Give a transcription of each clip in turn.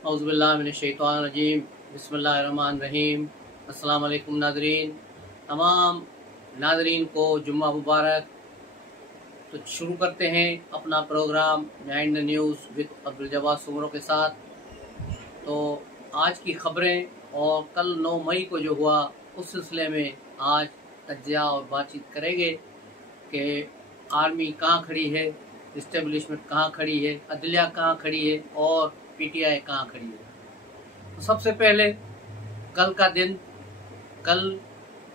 औज़ुबिल्लाहिमिनश्शैतानिर्रजीम बिस्मिल्लाहिर्रहमानिर्रहीम। अस्सलाम वालेकुम नाज़रीन, तमाम नाज़रीन को जुम्मा मुबारक। तो शुरू करते हैं अपना programme behind the news with Abdul Jawad Soomro के साथ। तो आज की ख़बरें और कल 9 मई को जो हुआ उस सिलसिले में आज तज्ज़िया और बातचीत करेंगे कि आर्मी कहाँ खड़ी है, इस्टेब्लिशमेंट कहाँ खड़ी है, अदलिया कहाँ खड़ी है और पीटीआई कहाँ खड़ी है। तो सबसे पहले कल का दिन, कल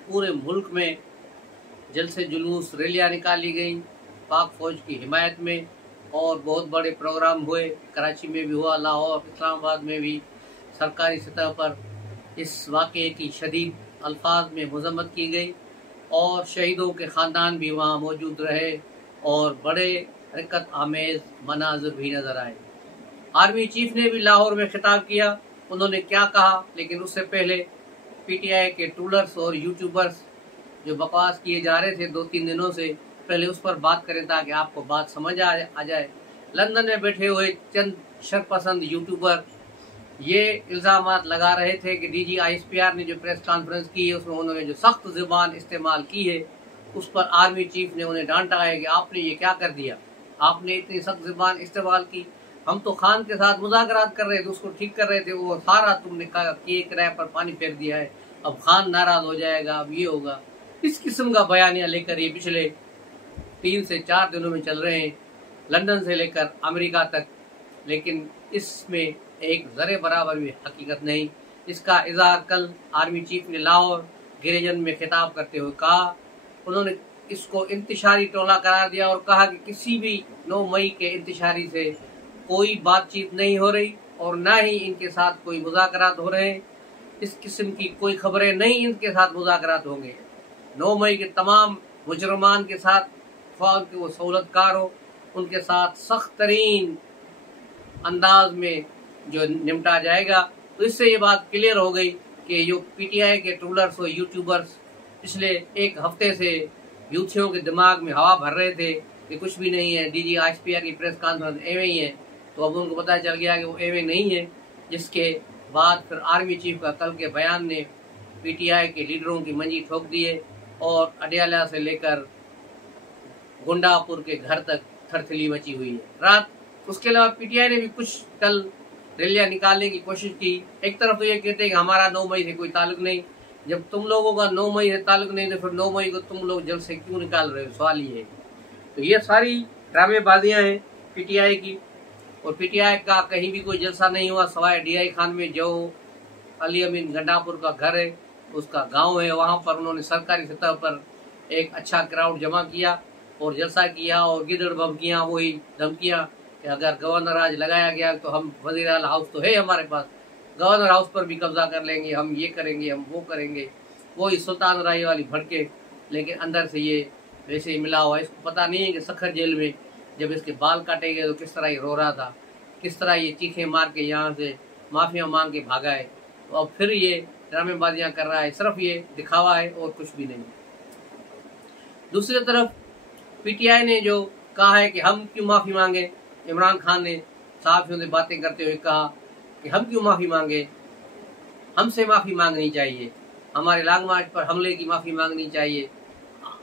पूरे मुल्क में जलसे जुलूस रैलियाँ निकाली गई पाक फौज की हिमायत में और बहुत बड़े प्रोग्राम हुए। कराची में भी हुआ, लाहौर, इस्लामाबाद में भी सरकारी सतह पर इस वाक़े की शदीद अल्फाज में मज़म्मत की गई और शहीदों के ख़ानदान भी वहाँ मौजूद रहे और बड़े हरकत आमेज़ मनाज़िर भी नज़र आए। आर्मी चीफ ने भी लाहौर में खिताब किया, उन्होंने क्या कहा, लेकिन उससे पहले पीटीआई के ट्रोलर्स और यूट्यूबर्स जो बकवास किए जा रहे थे 2-3 दिनों से, पहले उस पर बात करें ताकि आपको बात समझ आ जाए। लंदन में बैठे हुए चंद शरपसंद यूट्यूबर ये इल्ज़ामात लगा रहे थे कि डीजी आईएसपीआर ने जो प्रेस कॉन्फ्रेंस की है उसमें उन्होंने जो सख्त ज़ुबान इस्तेमाल की है उस पर आर्मी चीफ ने उन्हें डांटा है कि आपने ये क्या कर दिया, आपने इतनी सख्त ज़ुबान इस्तेमाल की। हम तो खान के साथ मुज़ाकरात कर रहे थे, उसको ठीक कर रहे थे, वो सारा तुमने किए किराए पर पानी फेर दिया है, अब खान नाराज हो जाएगा, अब ये होगा। इस किस्म का बयानिया लेकर ये पिछले 3 से 4 दिनों में चल रहे हैं, लंदन से लेकर अमेरिका तक, लेकिन इसमें एक ज़रे बराबर भी हकीकत नहीं। इसका इज़हार कल आर्मी चीफ ने लाहौर गिरिजन में खिताब करते हुए कहा। उन्होंने इसको इंतशारी टोला करार दिया और कहा कि किसी भी 9 मई के इंतशारी से कोई बातचीत नहीं हो रही और ना ही इनके साथ कोई मुज़ाकरात हो रहे हैं। इस किस्म की कोई खबरें नहीं इनके साथ मुज़ाकरात होंगे। 9 मई के तमाम मुजरमान के साथ ख्वाह के वो सहूलतकार हो, उनके साथ सख्त तरीन अंदाज में जो निपटा जाएगा। तो इससे ये बात क्लियर हो गई कि जो पीटीआई के ट्रोलर्स और यूट्यूबर्स पिछले एक हफ्ते से यूथियों के दिमाग में हवा भर रहे थे कि कुछ भी नहीं है, डीजी आईएसपीआर की प्रेस कॉन्फ्रेंस एवं ही है, तो अब उनको पता चल गया कि वो एवं नहीं है। जिसके बाद फिर आर्मी चीफ का कल के बयान ने पीटीआई के लीडरों की मंजी ठोक दी है और अडियाला से लेकर गुंडापुर के घर तक थरथली मची हुई है रात। उसके अलावा पीटीआई ने भी कुछ कल रैलियां निकालने की कोशिश की। एक तरफ तो ये कहते हैं कि हमारा 9 मई से कोई ताल्लुक नहीं, जब तुम लोगों का 9 मई से ताल्लुक नहीं तो फिर 9 मई को तुम लोग जल से क्यों निकाल रहे हो, सवाल ये है। तो ये सारी ड्रामेबाजियां हैं पीटीआई की। और पीटीआई का कहीं भी कोई जलसा नहीं हुआ सवाए डीआई खान में, जो अली अमीन गंडापुर का घर है, उसका गांव है, वहां पर उन्होंने सरकारी सतह पर एक अच्छा क्राउड जमा किया और जलसा किया और गिदड़ धमकियां, वही धमकियां कि अगर गवर्नर आज लगाया गया तो हम वजीर आला हाउस तो है हमारे पास, गवर्नर हाउस पर भी कब्जा कर लेंगे, हम ये करेंगे, हम वो करेंगे, वही सुल्तान राय वाली भड़के। लेकिन अंदर से ये वैसे ही मिला हुआ है। इसको पता नहीं है कि सखर जेल में जब इसके बाल काटे गए तो किस तरह ये रो रहा था, किस तरह ये चीखें मार के यहाँ से माफिया मांग के भागा है। तो अब फिर ये ड्रामेबाजियां कर रहा है, सिर्फ ये दिखावा है और कुछ भी नहीं। दूसरी तरफ पीटीआई ने जो कहा है कि हम क्यों माफी मांगे, इमरान खान ने सहाफियों से बातें करते हुए कहा कि हम क्यों माफी मांगे, हमसे माफी मांगनी चाहिए, हमारे लॉन्ग मार्च पर हमले की माफी मांगनी चाहिए,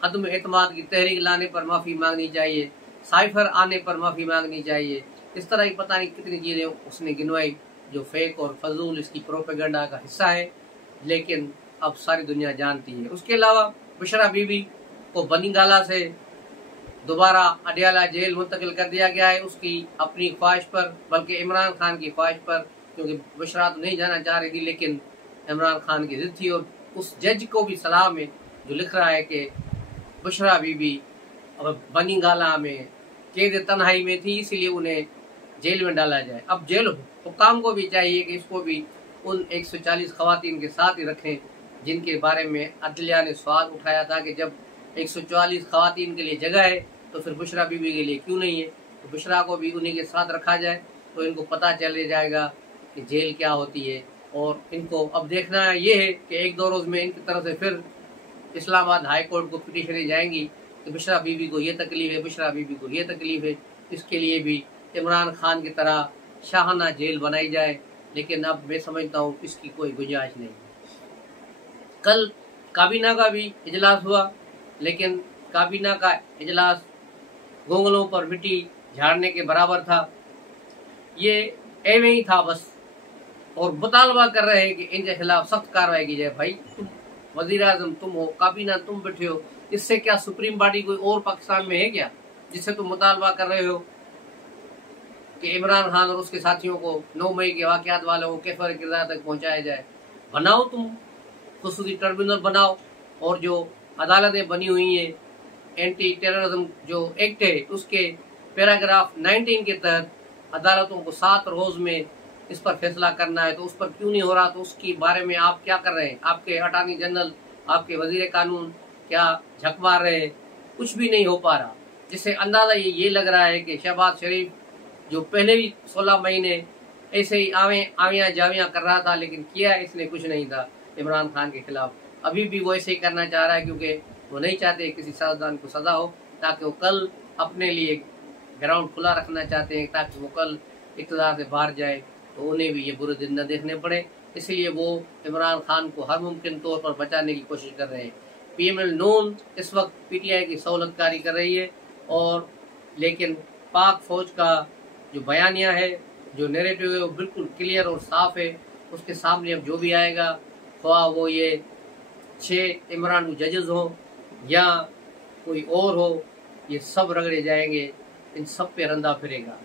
अदम एतमाद की तहरीक लाने पर माफी मांगनी चाहिए, साइफर आने पर माफी मांगनी चाहिए। इस तरह की पता नहीं कितनी चीजें उसने गिनवाई जो फेक और फजूल इसकी प्रोपेगेंडा का हिस्सा है, लेकिन अब सारी दुनिया जानती है। उसके अलावा बुशरा बीबी को बनीगाला से दोबारा अडियाला जेल मुंतकिल कर दिया गया है, उसकी अपनी ख्वाहिश पर, बल्कि इमरान खान की ख्वाहिश पर, क्योंकि बुशरा तो नहीं जाना चाह रही थी लेकिन इमरान खान की जिद थी। और उस जज को भी सलाह में जो लिख रहा है कि बुशरा बीबी बनीगाला में कैद तन्हाई में थी इसलिए उन्हें जेल में डाला जाए। अब जेल हुकाम को भी चाहिए कि इसको भी उन 140 खवातीन के साथ ही रखें जिनके बारे में अदलिया ने सवाल उठाया था कि जब 144 खवातीन के लिए जगह है तो फिर बुशरा बीबी के लिए क्यों नहीं है। तो बुशरा को भी उन्हीं के साथ रखा जाए तो इनको पता चल जाएगा कि जेल क्या होती है। और इनको अब देखना ये है कि 1-2 रोज में इनकी तरफ से फिर इस्लामाबाद हाई कोर्ट को पिटीशनें जाएंगी कि बुशरा बीबी को ये तकलीफ है, बुशरा बीबी को ये तकलीफ है। इसके लिए भी इमरान खान की तरह शाहाना जेल बनाई जाए लेकिन अब मैं समझता हूँ इसकी कोई गुंजाइश नहीं। कल काबीना का भी इजलास हुआ, लेकिन काबीना का इजलास गोंगलों पर मिट्टी झाड़ने के बराबर था। ये एवं ही था बस, और मुतालबा कर रहे हैं कि इनके खिलाफ सख्त कार्रवाई की जाए। भाई तुम वजीर आजम तुम हो, काबीना तुम बैठे हो, इससे क्या सुप्रीम बॉडी कोई और पाकिस्तान में है क्या जिससे तुम मुतालबा कर रहे हो कि इमरान खान और उसके साथियों को 9 मई के वाकयात वालों को कैफर किरदार तक पहुंचाया जाए। बनाओ तुम खुसूसी ट्रिब्यूनल बनाओ, और जो अदालतें बनी हुई हैं, एंटी टेररिज्म जो एक्ट है उसके पैराग्राफ 19 के तहत अदालतों को 7 रोज में इस पर फैसला करना है, तो उस पर क्यों नहीं हो रहा? तो उसके बारे में आप क्या कर रहे हैं? आपके अटॉर्नी जनरल, आपके वजीर कानून क्या झक मार रहे हैं? कुछ भी नहीं हो पा रहा, जिससे अंदाजा ये लग रहा है कि शहबाज शरीफ जो पहले भी 16 महीने ऐसे ही आवियां जावियां कर रहा था, लेकिन किया इसने कुछ नहीं था इमरान खान के खिलाफ। अभी भी वो ऐसे ही करना चाह रहा है, क्योंकि वो नहीं चाहते किसी सियासतदान को सजा हो, ताकि वो कल अपने लिए ग्राउंड खुला रखना चाहते हैं, ताकि वो कल इक़्तिदार से बाहर जाए तो उन्हें भी ये बुरे दिन न देखने पड़े। इसलिए वो इमरान खान को हर मुमकिन तौर पर बचाने की कोशिश कर रहे हैं। PML नून इस वक्त PTI की सहूलतकारी कर रही है, और लेकिन पाक फौज का जो बयानिया है, जो नैरेटिव है, वो बिल्कुल क्लियर और साफ है। उसके सामने अब जो भी आएगा, ख्वाह वो ये 6 इमरान जजेस हो या कोई और हो, ये सब रगड़े जाएंगे, इन सब पे रंदा फिरेगा।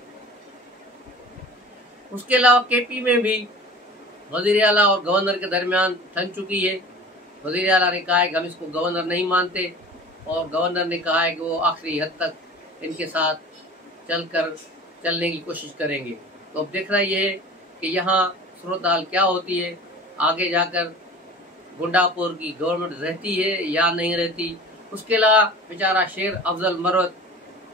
उसके अलावा KP में भी वजीर आला और गवर्नर के दरमियान ठन चुकी है। वजीर आला ने कहा है कि हम इसको गवर्नर नहीं मानते, और गवर्नर ने कहा है कि वो आखिरी हद तक इनके साथ चलने की कोशिश करेंगे। तो अब देखना ये है कि यहाँ सूरत हाल क्या होती है, आगे जाकर गुंडापुर की गवर्नमेंट रहती है या नहीं रहती। उसके अलावा बेचारा शेर अफजल मरवत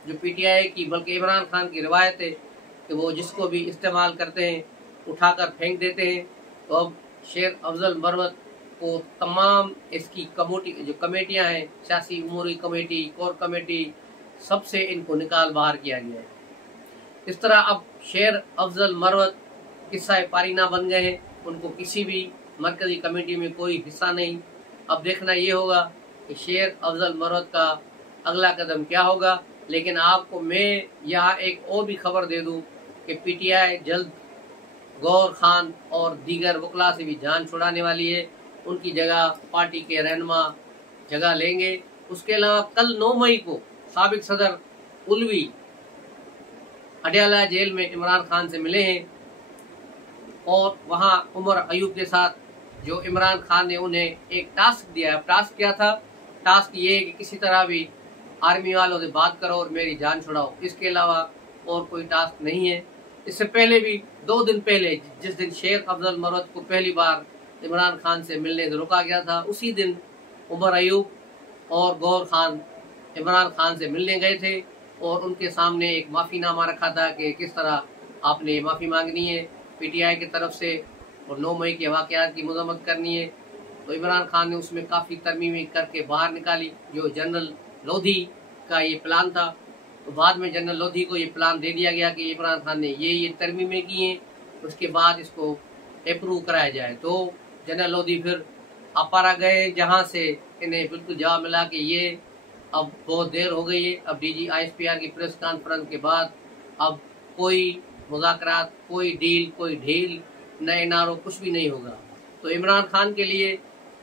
जो PTI की, बल्कि इमरान खान की रिवायत है कि वो जिसको भी इस्तेमाल करते हैं उठाकर फेंक देते हैं। तो अब शेर अफजल मरवत को तमाम इसकी जो कमेटियां हैं, सियासी उमूरी कमेटी, कोर कमेटी, सबसे इनको निकाल बाहर किया गया है। इस तरह अब शेर अफजल मरवत किस्सा पारीना बन गए हैं, उनको किसी भी मरकजी कमेटी में कोई हिस्सा नहीं। अब देखना ये होगा कि शेर अफजल मरवत का अगला कदम क्या होगा। लेकिन आपको मैं यहाँ एक और भी खबर दे दूं कि PTI जल्द गौर खान और दीगर वकला से भी जान छुड़ाने वाली है। उनकी जगह पार्टी के रहनुमा जगह लेंगे। उसके अलावा कल 9 मई को साबिक सदर उलवी अडयाला जेल में इमरान खान से मिले हैं, और वहां उमर अयूब के साथ जो इमरान खान ने उन्हें एक टास्क दिया है। टास्क क्या था? टास्क ये है कि किसी तरह भी आर्मी वालों से बात करो और मेरी जान छुड़ाओ। इसके अलावा और कोई टास्क नहीं है। इससे पहले भी 2 दिन पहले, जिस दिन शेर अफजल मरवत को पहली बार इमरान खान से मिलने से रोका गया था, उसी दिन उमर अयूब और गौर खान इमरान खान से मिलने गए थे, और उनके सामने एक माफीनामा रखा था कि किस तरह आपने माफी मांगनी है PTI की तरफ से, और 9 मई के वाकयात की मजम्मत करनी है। तो इमरान खान ने उसमें काफी तरमीमी करके बाहर निकाली। जो जनरल लोधी का ये प्लान था, तो बाद में जनरल लोधी को ये प्लान दे दिया गया कि इमरान खान ने ये तरमीमें की हैं, उसके बाद इसको अप्रूव कराया जाए। तो जनरल लोधी फिर अपारा गए, जहां से इन्हें बिल्कुल जवाब मिला कि ये अब बहुत देर हो गई है। अब DG ISPR की प्रेस कॉन्फ्रेंस के बाद अब कोई मुज़ाकरात, कोई डील, कोई ढील, नए नारों कुछ भी नहीं होगा। तो इमरान खान के लिए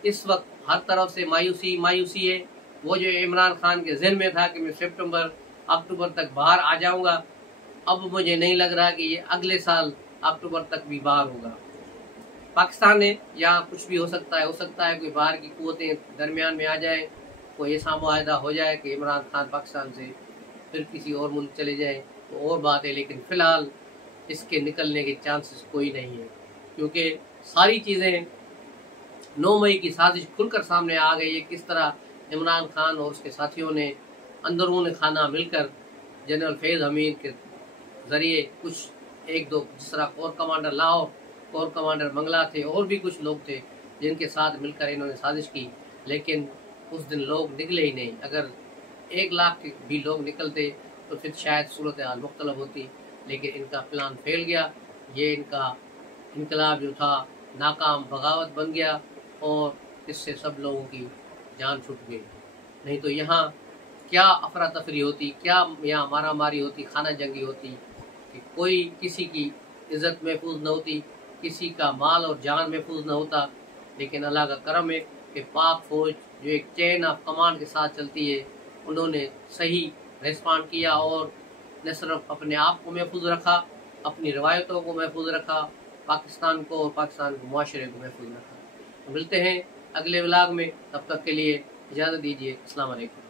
इस वक्त हर तरफ से मायूसी है। वो जो इमरान खान के ज़हन में था कि मैं सितंबर अक्टूबर तक बाहर आ जाऊंगा, अब मुझे नहीं लग रहा कि ये अगले साल अक्टूबर तक भी बाहर होगा। पाकिस्तान है, यहाँ कुछ भी हो सकता है कोई बाहर की कुव्वतें दरमियान में आ जाए, कोई ऐसा मुआहदा हो जाए कि इमरान खान पाकिस्तान से फिर किसी और मुल्क चले जाए, तो और बात है। लेकिन फिलहाल इसके निकलने के चांसेस कोई नहीं है, क्योंकि सारी चीज़ें 9 मई की साजिश खुलकर सामने आ गई है। किस तरह इमरान खान और उसके साथियों ने अंदरून खाना मिलकर जनरल फैज़ हमीद के जरिए कुछ 1-2, जिस तरह core commander Lahore, core commander Mangla थे, और भी कुछ लोग थे जिनके साथ मिलकर इन्होंने साजिश की। लेकिन उस दिन लोग निकले ही नहीं। अगर 1 लाख भी लोग निकलते तो फिर शायद सूरत हाल मुख्तलिफ होती, लेकिन इनका प्लान फेल गया। ये इनका इनकलाब जो था नाकाम बगावत बन गया और इससे सब लोगों की जान छूट गई। नहीं तो यहाँ क्या अफरा तफरी होती, क्या यहाँ मारा मारी होती, खाना जंगी होती, कि कोई किसी की इज्जत महफूज न होती, किसी का माल और जान महफूज न होता। लेकिन अल्लाह का करम है कि पाक फौज जो एक चेन ऑफ कमांड के साथ चलती है, उन्होंने सही रिस्पॉन्ड किया और न सिर्फ अपने आप को महफूज रखा, अपनी रवायतों को महफूज रखा, पाकिस्तान को और पाकिस्तान के मुआशरे को महफूज रखा। तो मिलते हैं अगले व्लॉग में, तब तक के लिए इजाज़त दीजिए। अस्सलाम वालेकुम।